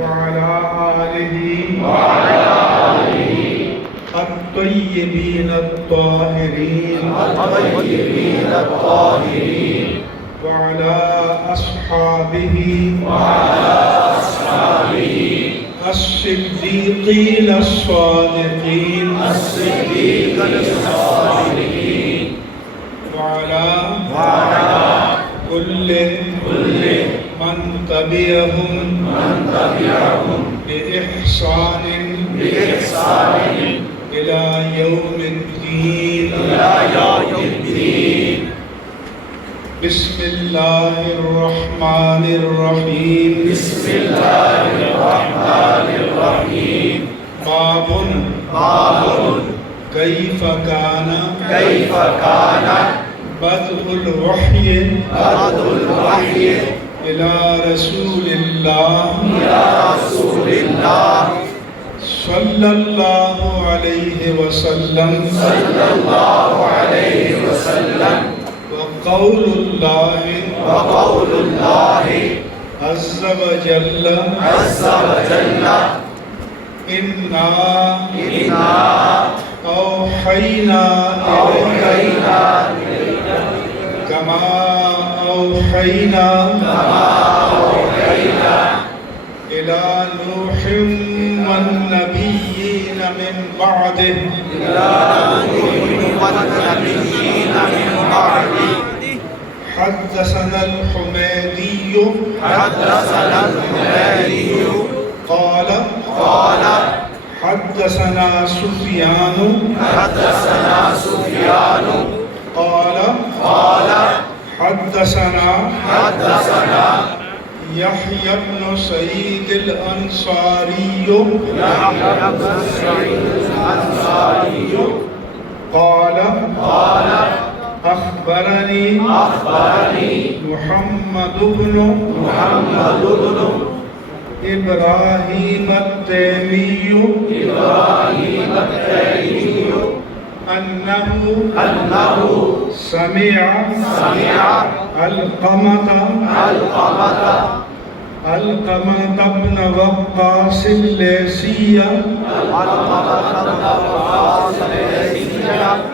وعلى آله الطيبين الطاهرين وعلى أصحابه الصديقين الصادقين وعلى كل من تبعهم بإحسان إلى يوم الدين. بسم الله الرحمن الرحيم. باب كيف كان بدء الوحي إلى رسول الله صلى الله عليه وسلم وقول الله عز وجل إنا أوحينا كما أوحينا إلى نوح والنبيين من بعده حدثنا الحميدي قال حدثنا سفيان قال حدثنا يحيى بن سعيد الأنصاري قال أخبرني محمد بن إبراهيم التيمي أنه سمع علقمة بن وقاص الليثي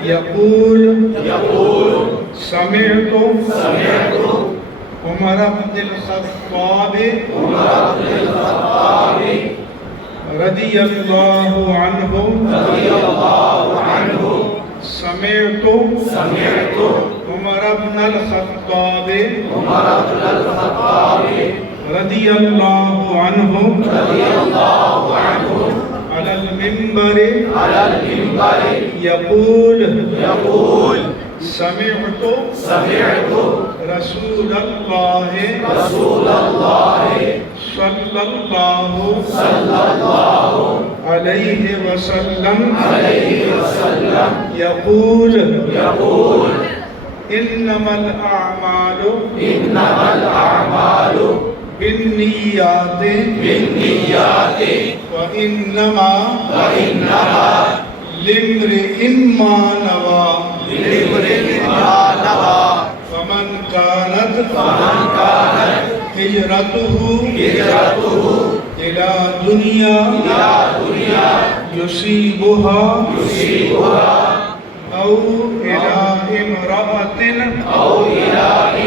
يقول سمعت عمر بن الخطاب رضي الله عنه سمعت عمر بن الخطاب رضي الله عنه على المنبر يقول سمعت رسول الله صلى الله عليه وسلم يقول إنما الأعمال بالنيات وإنما لامرئ ما نوى فمن كانت هجرته إلى دنيا يصيبها أو إلى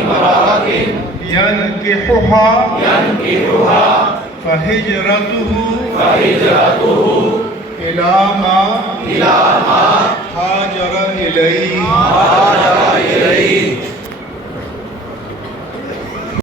امرأة ينكحها فهجرته إلى ما هاجر إليه.